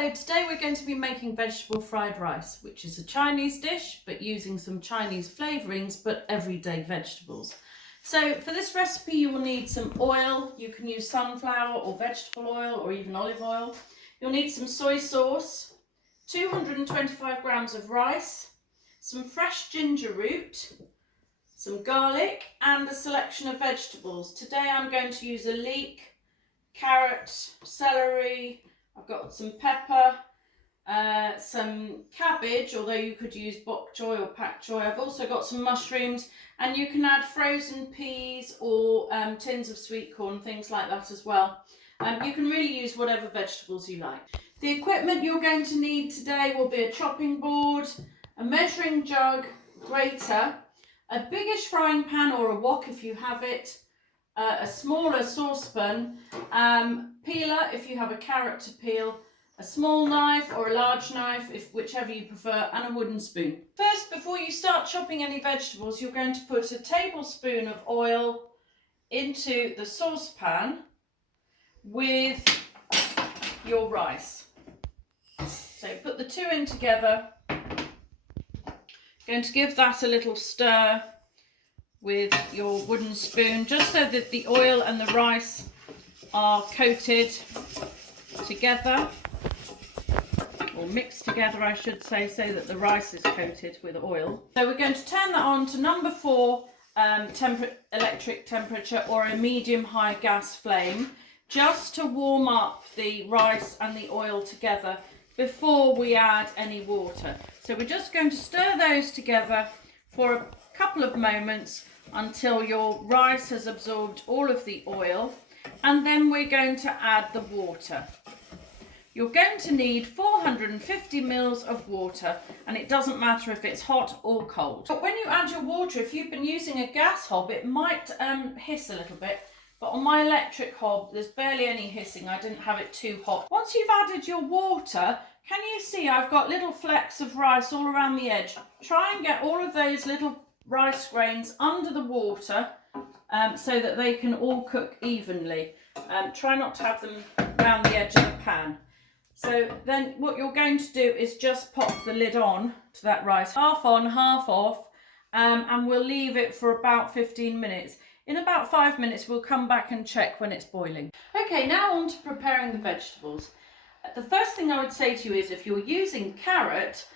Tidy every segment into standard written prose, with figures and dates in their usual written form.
Hello, today we're going to be making vegetable fried rice, which is a Chinese dish, but using some Chinese flavourings, but everyday vegetables. So for this recipe, you will need some oil. You can use sunflower or vegetable oil or even olive oil. You'll need some soy sauce, 225 grams of rice, some fresh ginger root, some garlic, and a selection of vegetables. Today I'm going to use a leek, carrot, celery, I've got some pepper, some cabbage, although you could use bok choy or pak choy. I've also got some mushrooms, and you can add frozen peas or tins of sweet corn, things like that as well. You can really use whatever vegetables you like. The equipment you're going to need today will be a chopping board, a measuring jug, grater, a biggish frying pan or a wok if you have it, a smaller saucepan, peeler if you have a carrot to peel, a small knife or a large knife, whichever you prefer, and a wooden spoon. First, before you start chopping any vegetables, you're going to put a tablespoon of oil into the saucepan with your rice. So put the two in together. Going to give that a little stir with your wooden spoon, just so that the oil and the rice are coated together, or mixed together I should say, so that the rice is coated with oil. So we're going to turn that on to number 4 electric temperature or a medium-high gas flame, just to warm up the rice and the oil together before we add any water. So we're just going to stir those together for a couple of moments until your rice has absorbed all of the oil, and then we're going to add the water. You're going to need 450 mils of water, and it doesn't matter if it's hot or cold. But when you add your water, if you've been using a gas hob, it might hiss a little bit, but on my electric hob there's barely any hissing. I didn't have it too hot. Once you've added your water, can you see I've got little flecks of rice all around the edge? Try and get all of those little rice grains under the water so that they can all cook evenly. Try not to have them around the edge of the pan. So then what you're going to do is just pop the lid on to that rice, half on, half off, and we'll leave it for about 15 minutes. In about 5 minutes we'll come back and check when it's boiling. Okay, now on to preparing the vegetables. The first thing I would say to you is, if you're using carrot,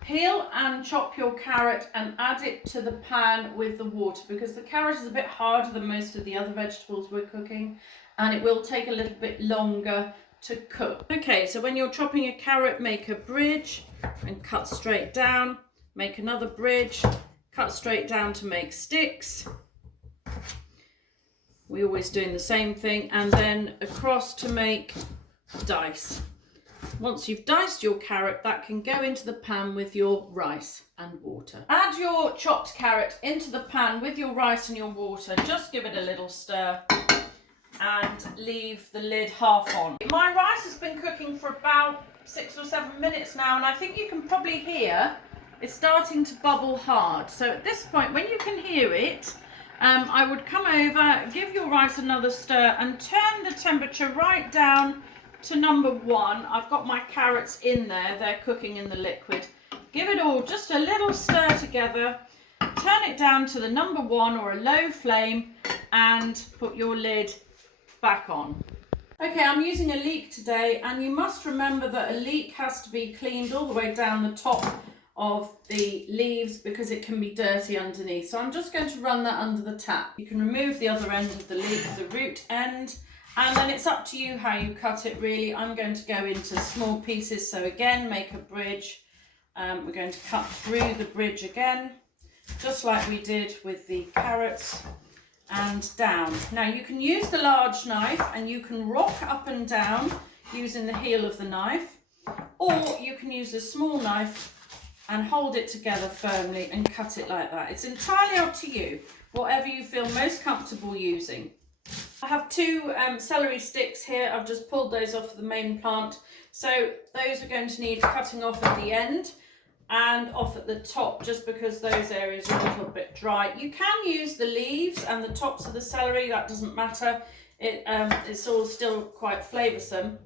peel and chop your carrot and add it to the pan with the water, because the carrot is a bit harder than most of the other vegetables we're cooking, and it will take a little bit longer to cook. Okay, so when you're chopping a carrot, make a bridge and cut straight down. Make another bridge, cut straight down to make sticks. We're always doing the same thing, and then across to make dice. Once you've diced your carrot, that can go into the pan with your rice and water. Add your chopped carrot into the pan with your rice and your water. Just give it a little stir and leave the lid half on. My rice has been cooking for about 6 or 7 minutes now, and I think you can probably hear it's starting to bubble hard. So at this point, when you can hear it, I would come over, give your rice another stir, and turn the temperature right down to number 1. I've got my carrots in there, they're cooking in the liquid. Give it all just a little stir together, turn it down to the number 1 or a low flame, and put your lid back on. Okay, I'm using a leek today, and you must remember that a leek has to be cleaned all the way down the top of the leaves because it can be dirty underneath. So I'm just going to run that under the tap. You can remove the other end of the leek, the root end, and then it's up to you how you cut it really. I'm going to go into small pieces, so again make a bridge. We're going to cut through the bridge again, just like we did with the carrots, and down. Now you can use the large knife and you can rock up and down using the heel of the knife, or you can use a small knife and hold it together firmly and cut it like that. It's entirely up to you, whatever you feel most comfortable using. I have 2 celery sticks here. I've just pulled those off the main plant, so those are going to need cutting off at the end and off at the top, just because those areas are a little bit dry. You can use the leaves and the tops of the celery, that doesn't matter. It's all still quite flavoursome.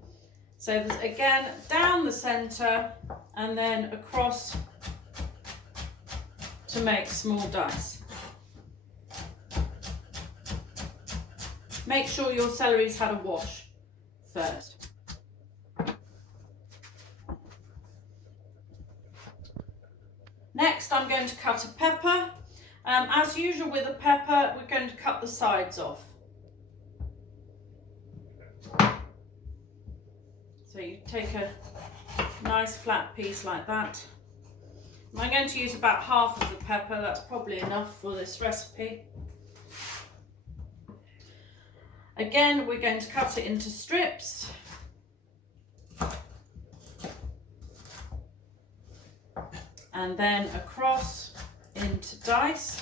So again, down the center and then across to make small dice. Make sure your celery's had a wash first. Next, I'm going to cut a pepper. As usual with a pepper, we're going to cut the sides off. So you take a nice flat piece like that. I'm going to use about half of the pepper. That's probably enough for this recipe. Again, we're going to cut it into strips. And then across into dice.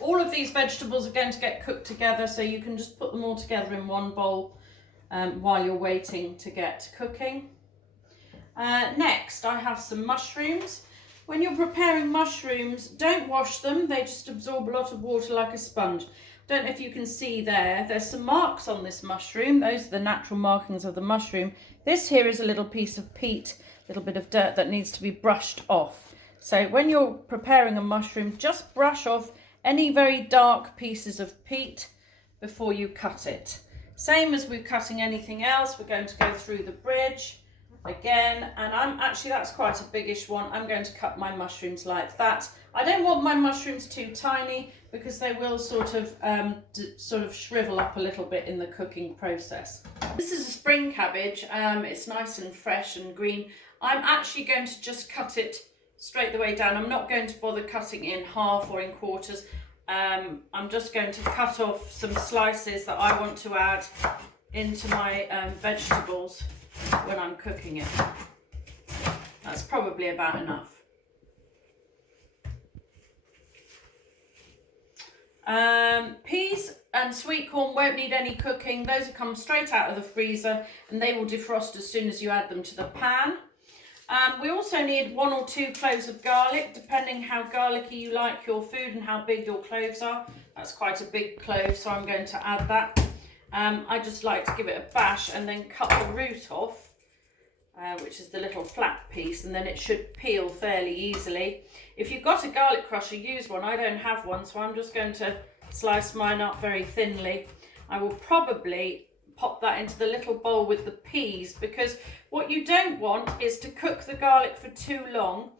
All of these vegetables are going to get cooked together, so you can just put them all together in one bowl while you're waiting to get cooking. Next, I have some mushrooms. When you're preparing mushrooms, don't wash them. They just absorb a lot of water like a sponge. Don't know if you can see there. There's some marks on this mushroom. Those are the natural markings of the mushroom. This here is a little piece of peat, a little bit of dirt that needs to be brushed off. So when you're preparing a mushroom, just brush off any very dark pieces of peat before you cut it. Same as we're cutting anything else, we're going to go through the bridge again, and that's quite a biggish one. I'm going to cut my mushrooms like that. I don't want my mushrooms too tiny because they will sort of shrivel up a little bit in the cooking process. This is a spring cabbage. It's nice and fresh and green. I'm actually going to just cut it straight the way down. I'm not going to bother cutting in half or in quarters. I'm just going to cut off some slices that I want to add into my vegetables when I'm cooking it. That's probably about enough. Peas and sweet corn won't need any cooking. Those will come straight out of the freezer and they will defrost as soon as you add them to the pan. We also need 1 or 2 cloves of garlic, depending how garlicky you like your food and how big your cloves are. That's quite a big clove, so I'm going to add that. I just like to give it a bash and then cut the root off, which is the little flat piece, and then it should peel fairly easily. If you've got a garlic crusher, use one. I don't have one, so I'm just going to slice mine up very thinly. I will probably pop that into the little bowl with the peas, because what you don't want is to cook the garlic for too long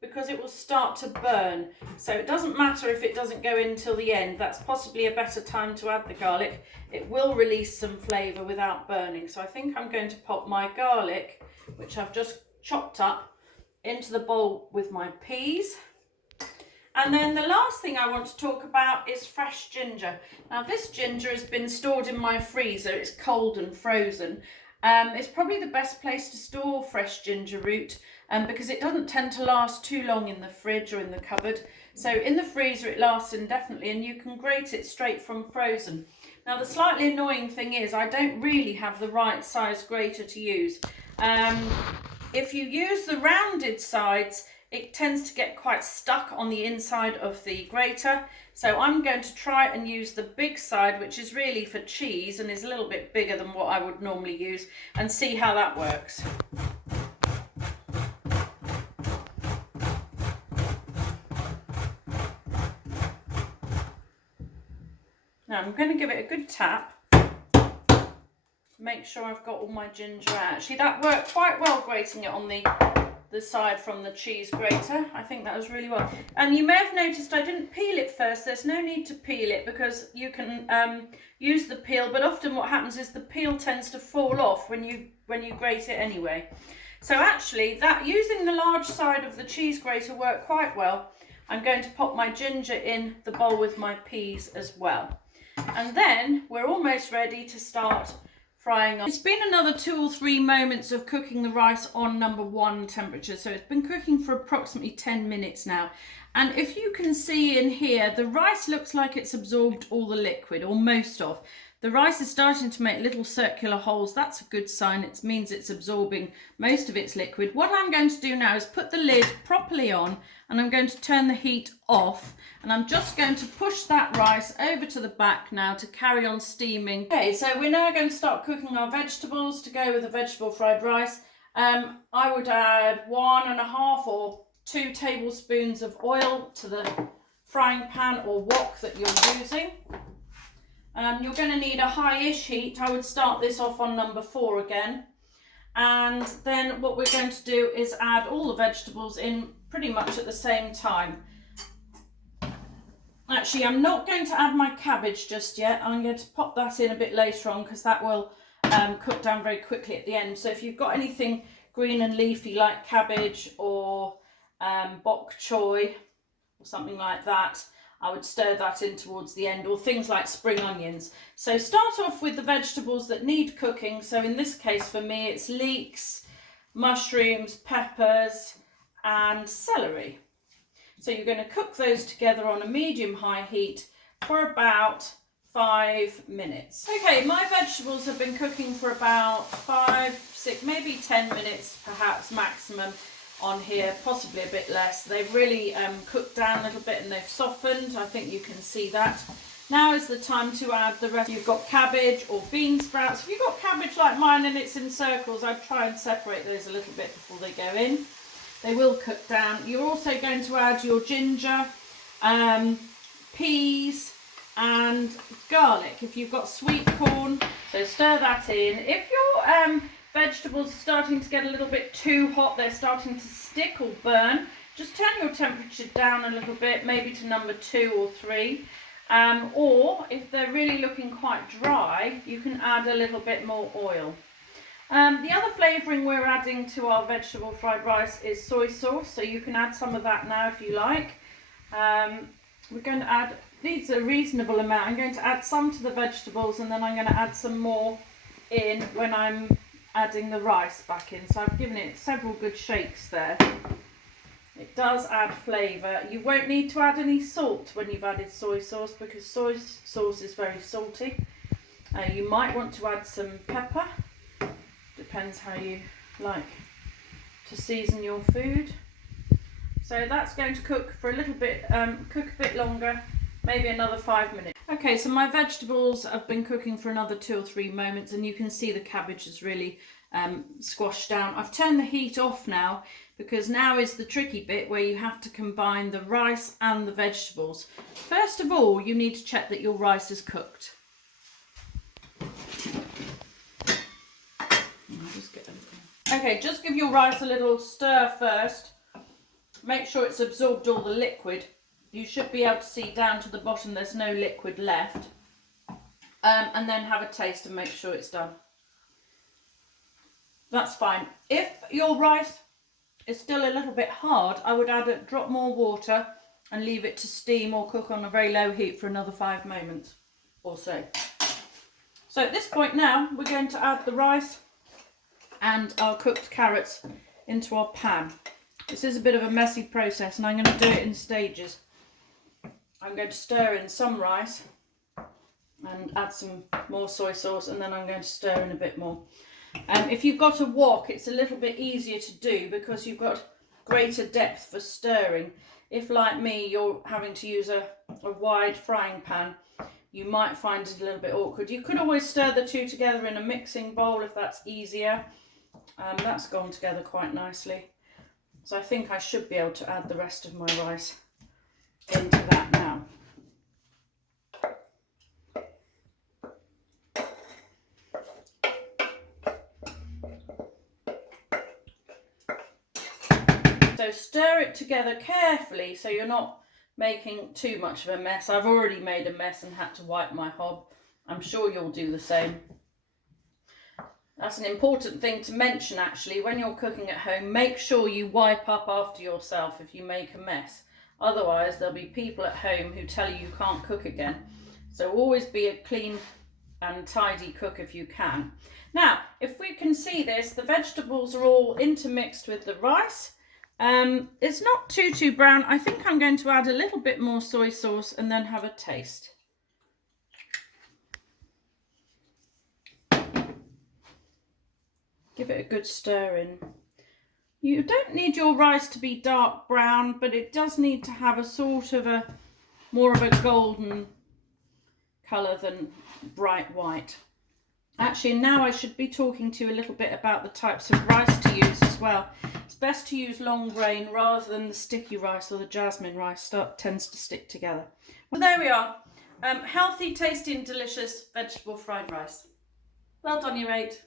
because it will start to burn. So it doesn't matter if it doesn't go in till the end. That's possibly a better time to add the garlic. It will release some flavour without burning. So I think I'm going to pop my garlic, which I've just chopped up, into the bowl with my peas. And then the last thing I want to talk about is fresh ginger. Now this ginger has been stored in my freezer. It's cold and frozen. It's probably the best place to store fresh ginger root because it doesn't tend to last too long in the fridge or in the cupboard. So in the freezer it lasts indefinitely, and you can grate it straight from frozen. Now the slightly annoying thing is I don't really have the right size grater to use. If you use the rounded sides, it tends to get quite stuck on the inside of the grater. So I'm going to try and use the big side, which is really for cheese and is a little bit bigger than what I would normally use, and see how that works. Now I'm going to give it a good tap. Make sure I've got all my ginger out. Actually, that worked quite well, grating it on the side from the cheese grater. I think that was really well. And you may have noticed I didn't peel it first. There's no need to peel it because you can use the peel, but often what happens is the peel tends to fall off when you grate it anyway. So actually, that using the large side of the cheese grater worked quite well. I'm going to pop my ginger in the bowl with my peas as well. And then we're almost ready to start frying up. It's been another 2 or 3 moments of cooking the rice on number 1 temperature. So it's been cooking for approximately 10 minutes now. And if you can see in here, the rice looks like it's absorbed all the liquid, or most of. the rice is starting to make little circular holes. That's a good sign. It means it's absorbing most of its liquid. What I'm going to do now is put the lid properly on, and I'm going to turn the heat off, and I'm just going to push that rice over to the back now to carry on steaming. Okay, so we're now going to start cooking our vegetables to go with the vegetable fried rice. I would add 1.5 or 2 tablespoons of oil to the frying pan or wok that you're using. You're going to need a high-ish heat. I would start this off on number 4 again. And then what we're going to do is add all the vegetables in pretty much at the same time. Actually, I'm not going to add my cabbage just yet. I'm going to pop that in a bit later on because that will cook down very quickly at the end. So if you've got anything green and leafy like cabbage or bok choy or something like that, I would stir that in towards the end, or things like spring onions. So start off with the vegetables that need cooking. So in this case for me it's leeks, mushrooms, peppers and celery. So you're going to cook those together on a medium-high heat for about 5 minutes. Okay, my vegetables have been cooking for about 5, 6, maybe 10 minutes perhaps maximum on here, possibly a bit less. They've really cooked down a little bit and they've softened. I think you can see that. Now is the time to add the rest. You've got cabbage or bean sprouts. If you've got cabbage like mine and it's in circles, I'd try and separate those a little bit before they go in. They will cook down. You're also going to add your ginger, peas and garlic. If you've got sweet corn, so stir that in. If your vegetables are starting to get a little bit too hot, they're starting to stick or burn, just turn your temperature down a little bit, maybe to number 2 or 3. Or if they're really looking quite dry, you can add a little bit more oil. The other flavouring we're adding to our vegetable fried rice is soy sauce, so you can add some of that now if you like. We're going to add, these are a reasonable amount. I'm going to add some to the vegetables and then I'm going to add some more in when I'm adding the rice back in. So I've given it several good shakes there. It does add flavour. You won't need to add any salt when you've added soy sauce because soy sauce is very salty. You might want to add some pepper. Depends how you like to season your food. So that's going to cook for a little bit, cook a bit longer, maybe another 5 minutes. Okay, so my vegetables have been cooking for another 2 or 3 moments and you can see the cabbage is really squashed down. I've turned the heat off now because now is the tricky bit where you have to combine the rice and the vegetables. First of all, you need to check that your rice is cooked. Okay, just give your rice a little stir first. Make sure it's absorbed all the liquid. You should be able to see down to the bottom there's no liquid left. And then have a taste and make sure it's done. That's fine. If your rice is still a little bit hard, I would add a drop more water and leave it to steam or cook on a very low heat for another 5 moments or so. So at this point now, we're going to add the rice and our cooked carrots into our pan. This is a bit of a messy process and I'm going to do it in stages. I'm going to stir in some rice and add some more soy sauce and then I'm going to stir in a bit more. If you've got a wok, it's a little bit easier to do because you've got greater depth for stirring. If like me, you're having to use a wide frying pan, you might find it a little bit awkward. You could always stir the two together in a mixing bowl if that's easier. That's gone together quite nicely. So I think I should be able to add the rest of my rice into that now. So stir it together carefully so you're not making too much of a mess. I've already made a mess and had to wipe my hob. I'm sure you'll do the same. That's an important thing to mention actually. When you're cooking at home, make sure you wipe up after yourself if you make a mess. Otherwise there'll be people at home who tell you you can't cook again. So always be a clean and tidy cook if you can. Now, if we can see this, the vegetables are all intermixed with the rice. It's not too brown. I think I'm going to add a little bit more soy sauce and then have a taste. Give it a good stir in. You don't need your rice to be dark brown, but it does need to have a sort of a more of a golden colour than bright white. Actually, now I should be talking to you a little bit about the types of rice to use as well. It's best to use long grain rather than the sticky rice or the jasmine rice tends to stick together. Well, there we are. Healthy, tasty and delicious vegetable fried rice. Well done, you 8.